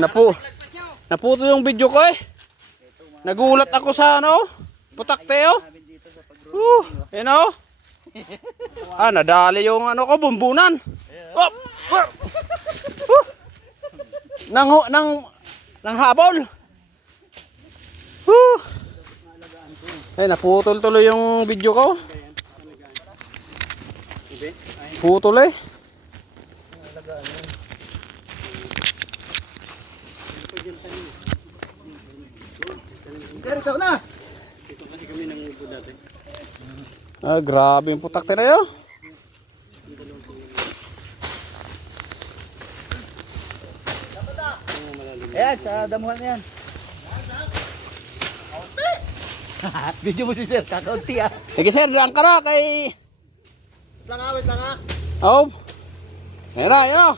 Napu Naputo yung video ko eh. Nagulat ako sa ano, putakte oh. Yan oh. Nadali yung ano ko, bumbunan. Oh, nang habol. Naputol tuloy yung video ko. Putol eh. Grabe yung putak tira yun. Ayan, sa damuhan na yan. Video mo si sir, kakaunti ah. Sige sir, daan ka na kay... Wait lang ah. Oh. Ayan na.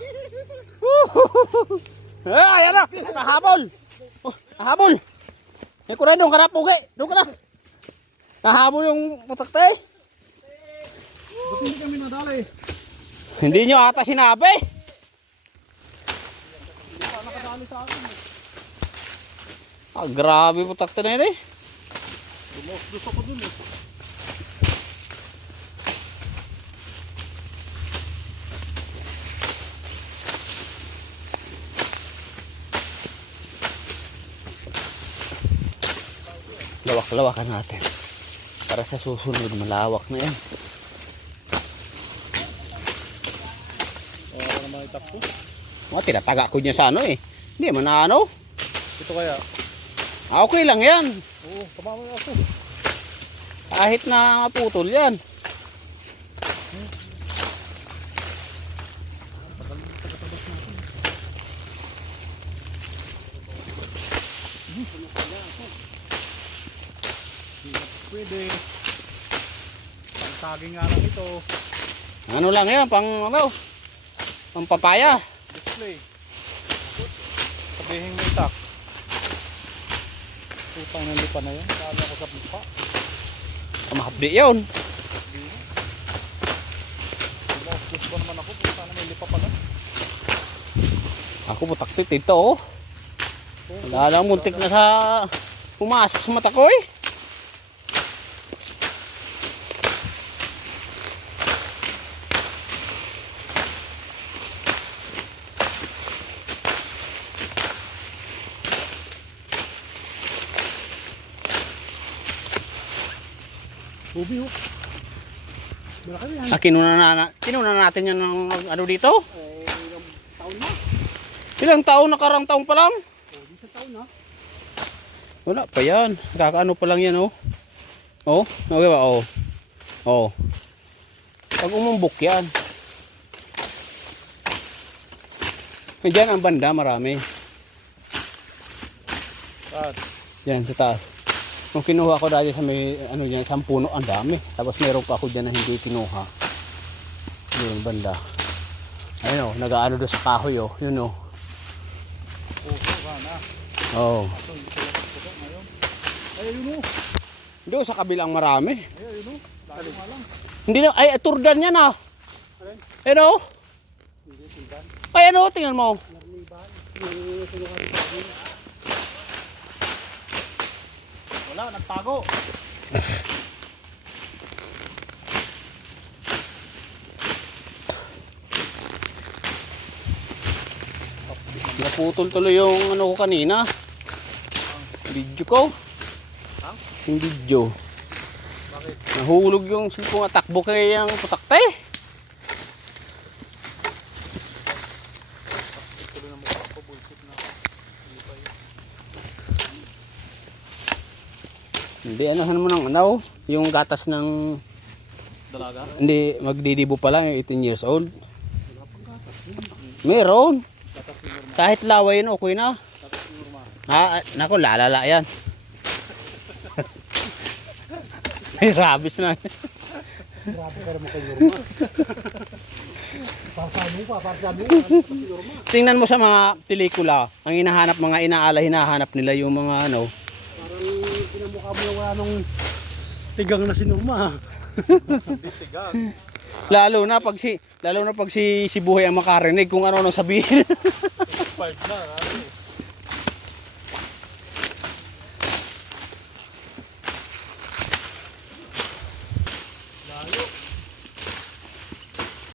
Ayan na, nahabol. Nahabol. Ay ko rin, doon ka na, pugi. Doon ka na. Nahabol yung putakte. Ba't hindi kami nadali? Hindi nyo ata sinabi. Hindi pa nakadali sa akin. Grabe putakte na yun eh. Dumas ako dun eh. Lawak-lawakan natin. Para sa susunod, malawak na yan. Wala naman itakbo. Tinataga ko niya sa ano eh. Hindi man na ano. Ito kaya? Okay lang yan. Oo, kamama na ako. Kahit na putol yan. Pwede. Pang-saging nga lang ito. Ano lang yan, pang papaya. Display. Sabihin mo itak. Putang ng lipa na yun. Sabi ako sa lipa. Mahapdi yun. Gusto ko naman ako. Puta na may lipa pala. Ako putaktit ito oh. Wala lang, muntik na sa pumasok sa mata ko eh. Ubi ho. Kinuna natin yan ng ano dito? Ilang taon na? Ilang taon, nakarang taon pa lang? Di sa taon na. Wala pa yan. Kakaano pa lang yan oh. Oh, okay ba? Oh. Oh. Pag umumbok yan. Diyan ang banda marami. Saan? Yan sa taas. Nung kinuha ko dati sa may ano diyan, isang puno, ang dami. Tapos meron pa ako diyan na hindi kinuha. Yun banda. Ayun oh, nag-aano do sa kahoy oh. Yun oh. Oh. Ayun o. Doon sa kabilang marami. Ayun o. Lalo nga lang. Hindi na, ay turdan yan ah. Ayun oh. Ay ano, tingnan mo. Wala, nagtago. Naputol tuloy yung ano ko kanina. Video ko. Yung video. Bakit? Nahulog yung silpong atakbo kay ang putakte. Tuloy na mukha ko, bullshit na. Hindi, anuhan mo ng ano, yung gatas ng... Dalaga? Hindi, magdidibo pa lang, 18 years old. Meron. Kahit laway yun, okay na. Nako, lalala yan. May rabies na. Grabe ka naman kay Yorma. Parsano ka. Tingnan mo sa mga pelikula, ang hinahanap, mga inaala, hinahanap nila yung mga ano. Parang pinamukha mo lang wala nung tigang na si Norma. Tigang. Lalo na pag si Buhay ang makarinig kung ano sabihin. 5 na, ano. Layo.